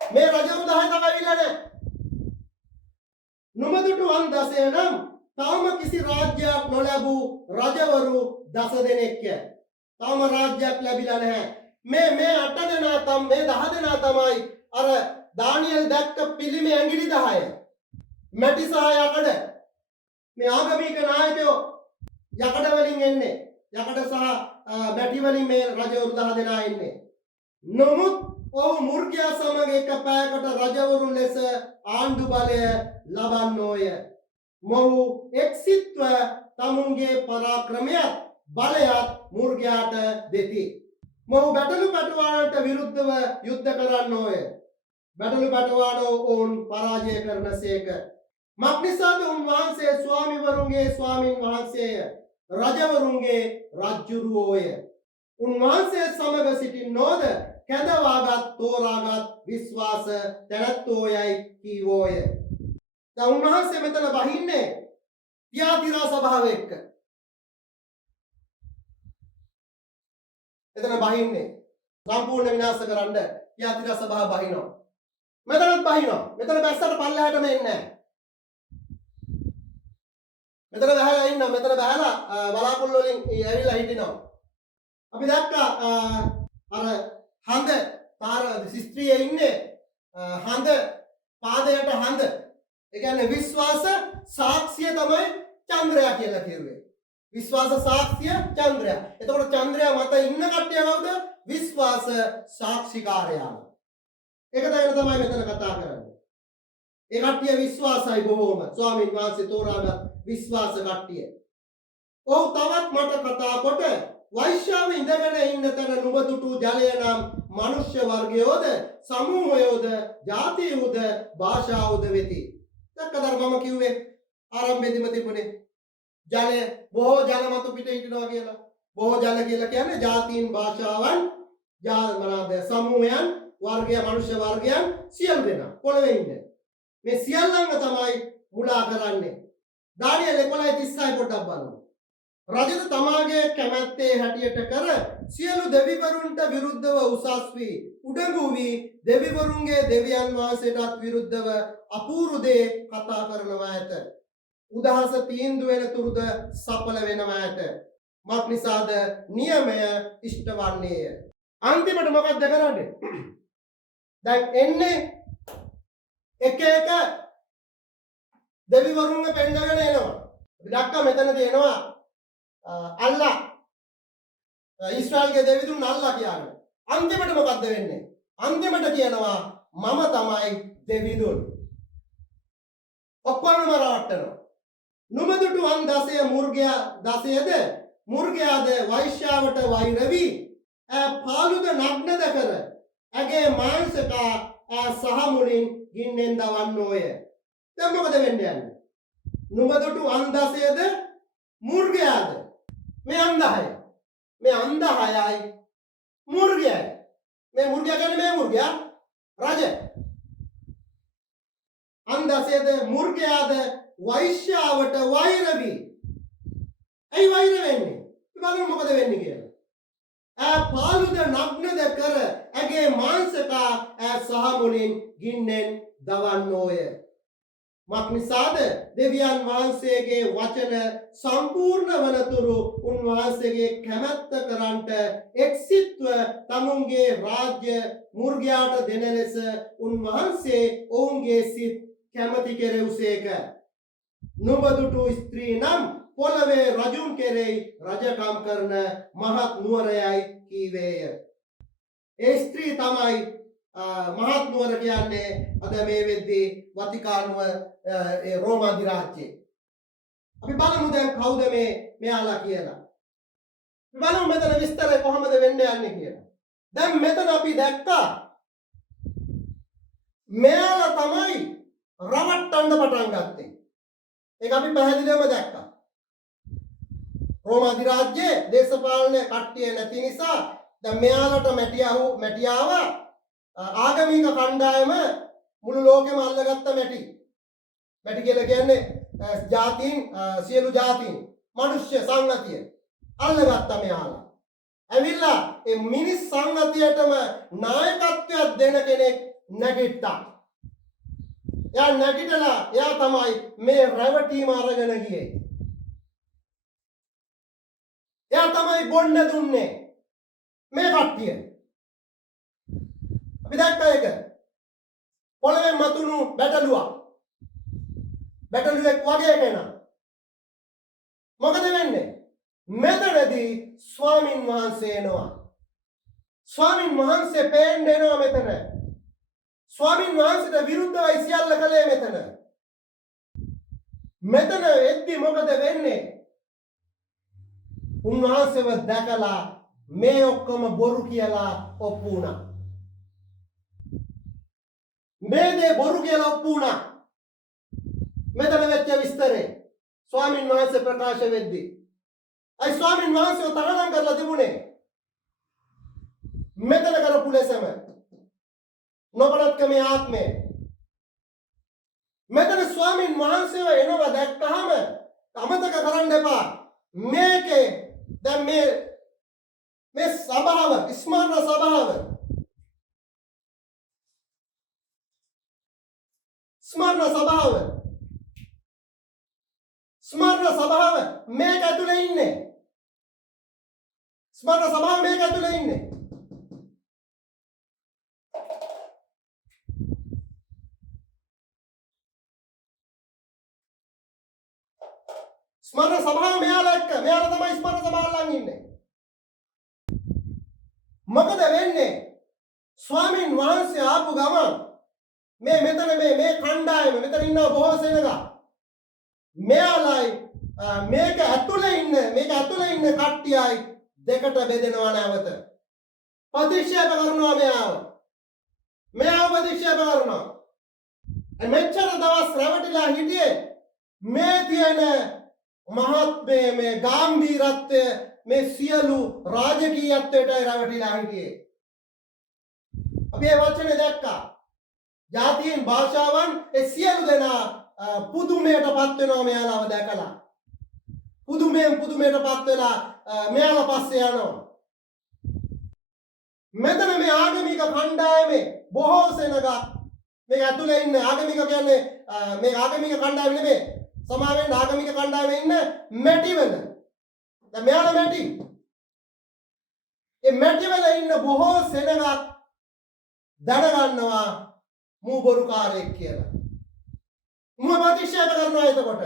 මේ රජවරු 10 තමයි ඇවිල්ලා නැහැ. නුඹදුටු අන් 16 නම් තවම කිසි රාජ්‍යයක් නොලැබූ රජවරු 10 දෙනෙක්ය. තවම රාජ්‍යයක් ලැබිලා නැහැ. මේ 8 දෙනා මේ 10 දෙනා තමයි අර දානියෙල් දැක්ක පිළිමේ ඇඟිලි 10. මැටි සහ යකඩ. මේ ආගමික නායකයෝ යකඩ වලින් එන්නේ. යකඩ සහ මැටි වලින් මේ රජවරු 10 දෙනා එන්නේ. නමුත් ඔව් මුර්ගයා සමග එක පැයකට රජවරු ලෙස ආණ්ඩු බලය ලබන්නෝය. මොහු එක්සිත්ව තමුන්ගේ පරාක්‍රමයත් බලයත් මුර්ගයාට දෙති. මොහු බැටළු පැටවානට විරුද්ධව යුද්ධ කරන්නෝය. බැටළු පැටවානෝ ඔවුන් පරාජය කරනසේක. මක්නිසාද උන්වහන්සේ ස්වාමිවරුන්ගේ ස්වාමින් වහන්සේය. රජවරුන්ගේ රජ්ජුරුවෝය. උන්වහන්සේ සමග සිටින්නෝද කැඳවාගත් තෝරාගත් විශ්වාස තැනැත්තෝයයි කීවෝය. දැන් උන්වහන්සේ මෙතන බහින්නේ තියාතිරා සභාව එක්ක. එතන බහින්නේ සම්පූර්ණ විනාශ කරන්න තියාතිරා සභාව බහිනවා. මෙතනත් බහිනවා. මෙතන බැස්සට පල්ලෙහාටම එන්නේ නැහැ. මෙතන බහලා ඉන්නවා. මෙතන බහලා බලාකුළු වලින් ඇවිල්ලා හිටිනවා. අපි දැක්කා අර හඳ පාර ශිස්ත්‍රියේ ඉන්නේ හඳ පාදයට හඳ. ඒ කියන්නේ විශ්වාස සාක්ෂිය තමයි චන්ද්‍රයා කියලා කියුවේ. විශ්වාස සාක්ෂිය චන්ද්‍රයා. එතකොට චන්ද්‍රයා මත ඉන්න කට්ටිය කවුද? විශ්වාස සාක්ෂිකාරයා. ඒක තමයි මෙතන කතා කරන්නේ. ඒ කට්ටිය විශ්වාසයි බොහෝම. ස්වාමීන් වහන්සේ තෝරාගත් විශ්වාස කට්ටිය. ඔව් තවත් මට කතා කොට වෛශ්‍යාව ඉඳගෙන ඉන්න තැන නුඹදුටු ජලය නම් මනුෂ්‍ය වර්ගයෝද සමූහයෝද ජාතියෝද භාෂාවෝද වෙති. දැක්කද මම කිව්වේ ආරම්භයේදීම තිබුණේ ජලය බොහෝ ජල මත පිට හිටිනවා කියලා. බොහෝ ජල කියලා කියන්නේ ජාතීන් භාෂාවන් මොනවාද සමූහයන් වර්ගය මනුෂ්‍ය වර්ගයන් සියලු දෙනා පොළවේ ඉන්නේ. මේ සියල්ලම තමයි මුලා කරන්නේ. දානියෙල් 11:36 පොඩ්ඩක් බලමු. රජද තමාගේ කැමැත්තේ හැටියට කර සියලු දෙවිවරුන්ට විරුද්ධව උසස් වී උඩඟු වී දෙවිවරුන්ගේ දෙවියන් වහන්සේටත් විරුද්ධව අපූර්ව දේ කතා කරනවා ඇත. උදහස තීන්දුව වෙන තුරුද සඵල වෙනවා ඇත. මක් නිසාද නියමය ඉෂ්ට වන්නේය. අන්තිමට මොකක්ද කරන්නේ? දැන් එන්නේ එක එක දෙවිවරුන්ව පෙන්නගෙන එනවා. අපි දැක්කා මෙතනදී එනවා අල්ලා ඊශ්‍රායල්ගේ දෙවිතුන් අල්ලා කියන්නේ. අන්තිමට මොකද්ද වෙන්නේ? අන්තිමට කියනවා මම තමයි දෙවිතුන්. ඔක්කොම රවට්ටනවා. නුඹදුටු අන් 10 මුර්ගයා 10ද මුර්ගයාද වෛශ්‍යාවට වෛර වී පාළුද නග්නද කර ඇගේ මාංශක සහ මුලින් ගින්නෙන් දවන්නෝය. දැන් මොකද වෙන්නේ යන්නේ? නුඹදුටු අන් 10ද මුර්ගයාද මේ අන් 10. මේ අන් 10යි මුර්ගයයි. මේ මුර්ගයා කියන්නේ මේ මුර්ගයා රජ. අන් 10ද මුර්ගයාද වෛශ්‍යාවට වෛර වී. ඇයි වෛර වෙන්නේ? බලමු මොකද වෙන්නේ කියලා. පාළුද නග්නද කර ඇගේ මාංශක සහ මුලින් ගින්නෙන් දවන්නෝය. මක් නිසාද දෙවියන් වහන්සේගේ වචන සම්පූර්ණ වනතුරු උන්වහන්සේගේ කැමැත්ත කරන්ට එක්සිත්ව තමුන්ගේ රාජ්‍ය මුර්ගයාට දෙන ලෙස උන්වහන්සේ ඔවුන්ගේ සිත් කැමැති කෙරෙව්සේක. නුඹදුටු ස්ත්‍රී නම් පොළවේ රජුන් කෙරෙහි රජකම් කරන මහත් නුවරයයි කීවේය. ඒ ස්ත්‍රී තමයි මහත් නුවර කියන්නේ අද මේ වෙද්දී වතිකානුව ඒ රෝම අධිරාජ්‍යයේ. අපි බලමු දැන් කවුද මෙයාලා කියලා. අපි බලමු මෙතන විස්තරය කොහොමද වෙන්නේ යන්නේ කියලා. දැන් මෙතන අපි දැක්කා මෙයාලා තමයි රවට්ටන්න පටන් ගත්තේ. ඒක අපි පැහැදිලිවම දැක්කා. රෝම අධිරාජ්‍යයේ දේශපාලන කට්ටිය නැති නිසා දැන් මෙයාලට මැටියාව ආගමික කණ්ඩායම මුළු ලෝකෙම අල්ලගත්ත මැටි කියලා කියන්නේ ජාතීන් සියලු ජාතීන් මිනිස්්‍ය සංගතිය අල්ලගත්ත මෙයාලා. ඇවිල්ලා ඒ මිනිස් සංගතියටම නායකත්වයක් දෙන කෙනෙක් නැගිට්ටා. එයා නැගිටලා එයා තමයි මේ රැවටීම අරගෙන ගියේ. එයා තමයි බොන්න දුන්නේ මේ කට්ටිය. අපි දැක්කා ඒක. පොළවෙන් මතුණු බැටළුවක්. බැටළුවෙක් වගේ කෙනා. මොකද වෙන්නේ? මෙතනදී ස්වාමින් වහන්සේ එනවා. ස්වාමින් වහන්සේ පේන්න එනවා මෙතන. ස්වාමින් වහන්සේට විරුද්ධවයි සියල්ල කළේ මෙතන. මෙතන එද්දි මොකද වෙන්නේ? උන්වහන්සේව දැකලා මේ ඔක්කොම බොරු කියලා ඔප්පු වුණා. මේ දේ බොරු කියලා ඔප්පු වුණා. මෙතන වෙච්ච විස්තරේ ස්වාමින් වහන්සේ ප්‍රකාශ වෙද්දී අයි ස්වාමින් වහන්සේව තරණම් කරලා තිබුණේ මෙතන කරපු ලෙසම නොබලත්කමේ ආත්මය. මෙතන ස්වාමින් වහන්සේව එනවා දැක්කහම අමතක කරන්න එපා. මේකේ දැන් මේ සභාව ස්මරණ සභාව මේක ඇතුලේ ඉන්නේ. ස්මරණ සභාව මේක ඇතුලේ ඉන්නේ. ස්මරණ සභාව මෙයාලා තමයි ස්මරණ සභාව ළඟ ඉන්නේ. මොකද වෙන්නේ? ස්වාමින් වහන්සේ ආපු ගමන් මෙතන මේ කණ්ඩායම මෙතන ඉන්න බොහෝ සෙනග මෙයාලයි මේක ඇතුලේ ඉන්න කට්ටියයි දෙකට බෙදෙනවා නැවත. ප්‍රතික්ෂේප කරනවා මෙයාව ප්‍රතික්ෂේප කරනවා. මෙච්චර දවස් රැවටිලා හිටියේ මේ තියෙන මහත්මේ මේ ගැඹීරත්වය මේ සියලු රාජකීයත්වයටයි රැවටිලා හිටියේ. අපි මේ වචනේ දැක්කා. ජාතීන් භාෂාවන් ඒ සියලු දෙනා පුදුමයටපත් වෙනවා මෙයාලව දැකලා. පුදුමයටපත් වෙලා මෙයාලා පස්සේ යනවා. මෙතන මේ ආගමික කණ්ඩායමේ බොහෝ සෙනග මේක ඇතුලේ ඉන්න ආගමික කියන්නේ මේ ආගමික කණ්ඩායම නෙමෙයි. සමාවෙන් ආගමික කණ්ඩායමේ ඉන්න මැටිවල. දැන් මෙයාලා මැටි. ඒ මැටිවල ඉන්න බොහෝ සෙනග දැනගන්නවා මූ බොරුකාරයෙක් කියලා. මූ ප්‍රතික්ෂේප කරනවා එතකොට.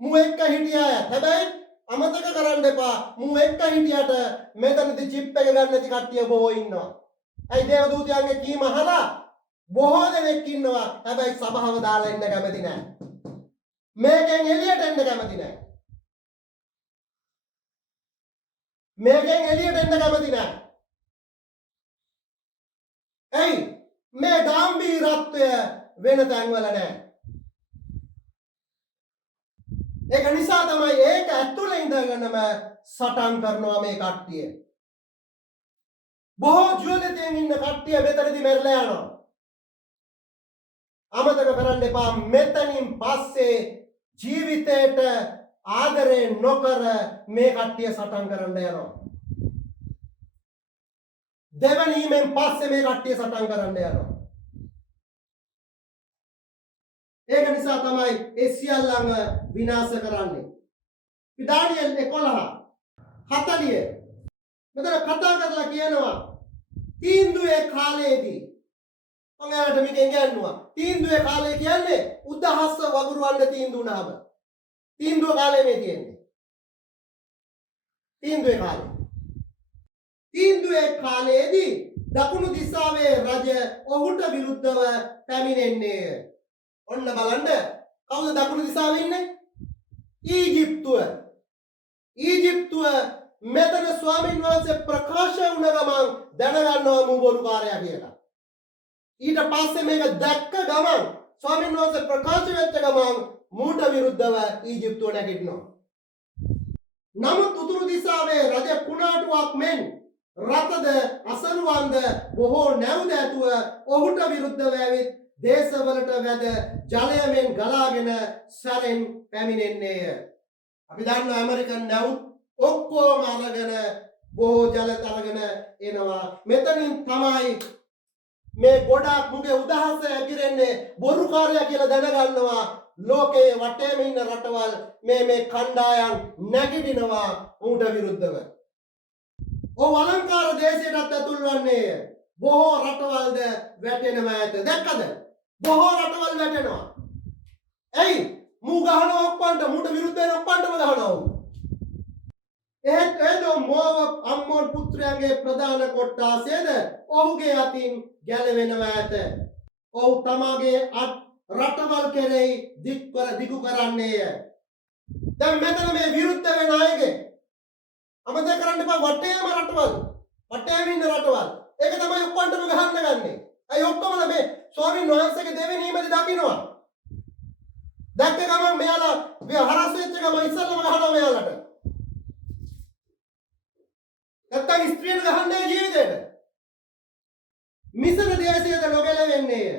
මූ එක්ක හිටියා. හැබැයි අමතක කරන්න එපා. මූ එක්ක හිටියට මෙතනදී චිප් එක ගන්න නැති කට්ටිය බොහෝ ඉන්නවා. ඇයි දේවදූතයන්ගේ කීම අහලා බොහෝ දෙනෙක් ඉන්නවා. හැබැයි සභාව දාලා ඉන්න කැමති නැහැ. මේකෙන් එළියට එන්න කැමති නැහැ. ඇයි? මේ ගැඹීරත්වය වෙන තැන්වල නැහැ. ඒක නිසා තමයි ඒක ඇතුළේ ඉඳගෙනම සටන් කරනවා මේ කට්ටිය. බොහෝ ජීවිතයෙන් ඉන්න කට්ටිය මෙතනදී මැරලා යනවා. අමතක කරන්න එපා මෙතනින් පස්සේ ජීවිතේට ආදරේ නොකර මේ කට්ටිය සටන් කරන්න යනවා. දෙවනීමෙන් පස්සේ මේ කට්ටිය සටන් කරන්න යනවා. ඒක නිසා තමයි ඒ සියල්ලම විනාශ කරන්නේ. දානියෙල් 11:40 මෙතන කතා කරලා කියනවා තීන්දුවේ කාලයේදී මම එයාට මේක ඉගෙනුවා. තීන්දුවේ කාලය කියන්නේ උදහස්ස වගුරුවන්න තීන්දුව වුණාම. තීන්දුව කාලේ මේ තියෙන්නේ. තීන්දුවේ කාලේ. තීන්දුවේ කාලයේදී දකුණු දිසාවේ රජ ඔහුට විරුද්ධව පැමිණෙන්නේ. ඔන්න බලන්න කවුද දකුණු දිසාවේ ඉන්නේ? ඊජිප්තුව. ඊජිප්තුව මෙතන ස්වාමීන් වහන්සේ ප්‍රකාශ වුණ ගමන් දැනගන්නවා මු බොරුකාරයා කියලා. ඊට පස්සේ මේක දැක්ක ගමන් ස්වාමීන් වහන්සේ ප්‍රකාශ වෙච්ච ගමන් මූට විරුද්ධව ඊජිප්තුව නැගිටිනවා. නමුත් උතුරු දිසාවේ රජ කුණාටුවක් මෙන් රතද අසරුවන්ද බොහෝ නැවුද ඇතුව ඔහුට විරුද්ධව ඇවිත් දේශවලට වැද ජලයමෙන් ගලාගෙන සැරෙන් පැමිණෙන්නේය. අපි දන්නවා ඇමරිකන් නැවුත් ඔක්කොම අරගෙන බොහෝ ජලත අරගෙන එනවා. මෙතනින් තමයි මේ ගොඩක් මුගේ උදහස ඇගිරෙන්නේ බොරුකාරයා කියලා දැනගන්නවා. ලෝකයේ වටේම ඉන්න රටවල් මේ කණ්ඩායම් නැගිටිනවා උන්ට විරුද්ධව. ඔව් අලංකාර දේශයටත් ඇතුල් වන්නේ බොහෝ රටවල්ද වැටෙනවා ඇත. දැක්කද? බොහෝ රටවල් වැටෙනවා. ඇයි? මූ ගහන ඔක්කොන්ට මූට විරුද්ධ වෙන ඔක්කොන්ටම ගහනවා. ඒත් මොව අම්මෝන් පුත්‍රයන්ගේ ප්‍රධාන කොට්ටාසයද ඔහුගේ අතින් ගැලවෙනවා ඇත. ඔහු තමාගේ අත් රටවල් කෙරෙහි දිගු කරන්නේය. දැන් මෙතන මේ විරුද්ධ වෙන අයගේ අමතක කරන්න එපා වටේම රටවල්. වටේම ඉන්න රටවල්. ඒක තමයි ඔක්කොන්ටම ගහන්න ගන්නේ. අය ඔක්කොම මේ ස්වාමීන් වහන්සේගේ දෙවෙනි හිමද දකින්නවා. දැක්ක ගමන් මෙයාලා හරස් වෙච්ච ගමන් ඉස්සල්ලාම ගහනවා මෙයාලට. නැත්තම් ස්ත්‍රීන් ගහන්නේ ජීවිතේට. මිසර දේශයේද නොගැලවෙන්නේය.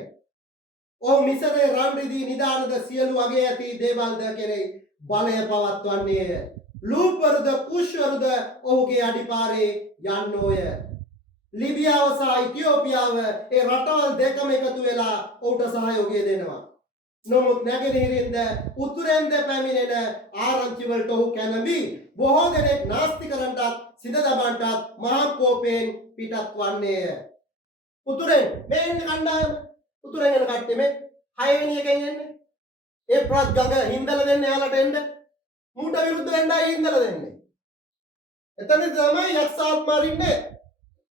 ඔහු මිසරේ රන් රිදී නිදානද සියලු වගේ ඇති දේවල්ද කෙරෙහි බලය පවත්වන්නේය. ලූප්වරුද කුෂ්වරුද ඔහුගේ අඩිපාරේ යන්නෝය. ලිබියාව සහ ඉතියෝපියාව ඒ රටවල් දෙකම එකතු වෙලා ඔහුට සහයෝගය දෙනවා. නමුත් නැගෙනහිරින්ද උතුරෙන්ද පැමිණෙන ආරංචි වලට ඔහු කැළඹී බොහෝ දෙනෙක් නාස්ති කරන්නටත් සිත දබන්නටත් මහා කෝපයෙන් පිටත් වන්නේය. උතුරෙන් මේ ඉන්න කණ්ඩායම උතුරෙන් යන කට්ටිය මේ 6 වෙනි එකෙන් එන්නේ. ඒ ප්‍රත් ගඟ හින්දලා දෙන්නේ යාලට එන්න. මූට විරුද්ධ වෙන්නයි හින්දලා දෙන්නේ. එතන තමයි යක්ෂාත් මාරින්නේ.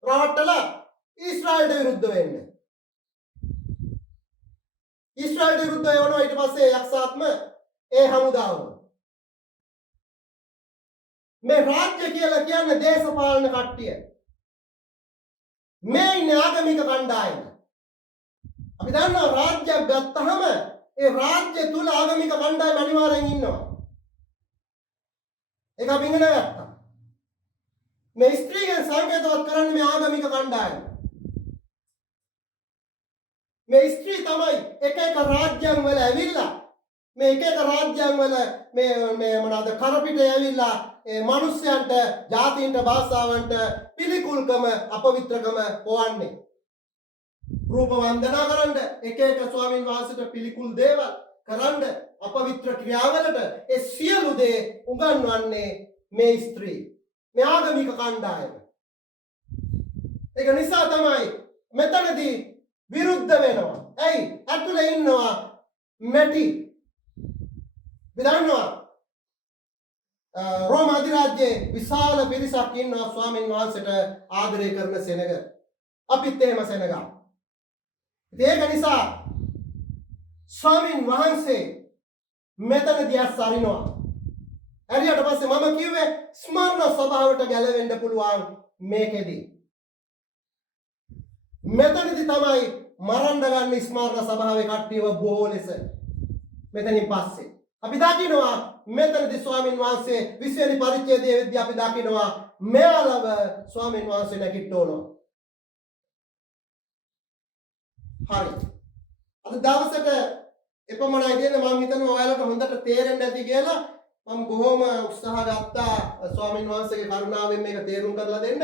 රවට්ටලා ඊශ්‍රායලට විරුද්ධ වෙන්නේ. ඊශ්‍රායලට විරුද්ධ වෙනවා ඊට පස්සේ යක්ෂාත්ම ඒ හමුදාව. මේ රාජ්‍ය කියලා කියන්නේ දේශපාලන කට්ටිය. මේ ඉන්නේ ආගමික කණ්ඩායම. අපි දන්නවා රාජ්‍යයක් ගත්තහම ඒ රාජ්‍ය තුල ආගමික කණ්ඩායම අනිවාර්යෙන් ඉන්නවා. ඒක අපි ඉගෙන ගත්තා. මේ ස්ත්‍රීයන් සංකේතවත් කරන්නේ මේ ආගමික කණ්ඩායම. මේ ස්ත්‍රී තමයි එක එක රාජ්‍යයන් වල ඇවිල්ලා මේ එක එක රාජ්‍යයන් වල මේ මොනවාද කරපිට ඇවිල්ලා ඒ මිනිස්යන්ට ජාතීන්ට භාෂාවන්ට පිළිකුල්කම අපවිත්‍රකම හොවන්නේ. රූප වන්දනා කරන්න එක එක ස්වාමීන් වහන්සේට පිළිකුල් දේවල් කරන්න අපවිත්‍ර ක්‍රියාවලට ඒ සියලු දේ උගන්වන්නේ මේ ස්ත්‍රී. මේ ආගමික කණ්ඩායම. ඒක නිසා තමයි මෙතනදී විරුද්ධ වෙනවා. ඇයි? ඇතුලේ ඉන්නවා මැටි. විදන්නවා රෝම අධිරාජ්‍යයේ විශාල පිරිසක් ඉන්නවා ස්වාමීන් වහන්සේට ආදරය කරන සෙනග. අපිත් එහෙම සෙනගා. ඒක නිසා ස්වාමීන් වහන්සේ මෙතනදී අස්සරිනවා. හරියට පස්සේ මම කිව්වේ ස්මරණ ස්වභාවයට ගැලවෙන්න පුළුවන් මේකෙදී. මෙතනදී තමයි මරන්න ගන්න ස්මරණ ස්වභාවයේ කට්ටියව බොහෝ ලෙස. මෙතනින් පස්සේ අපි දකිනවා මෙතනදී ස්වාමීන් වහන්සේ 20 වෙනි පරිච්ඡේදයේ වෙද්දී අපි දකිනවා මෙයාලව ස්වාමීන් වහන්සේ නැගිට්ටෝනවා. හරි. අද දවසට එපමණයි කියන්නේ මම හිතනවා ඔයාලට හොඳට තේරෙන්නේ නැති කියලා මම බොහොම උත්සාහ ගත්තා ස්වාමීන් වහන්සේගේ කරුණාවෙන් මේක තේරුම් කරලා දෙන්න.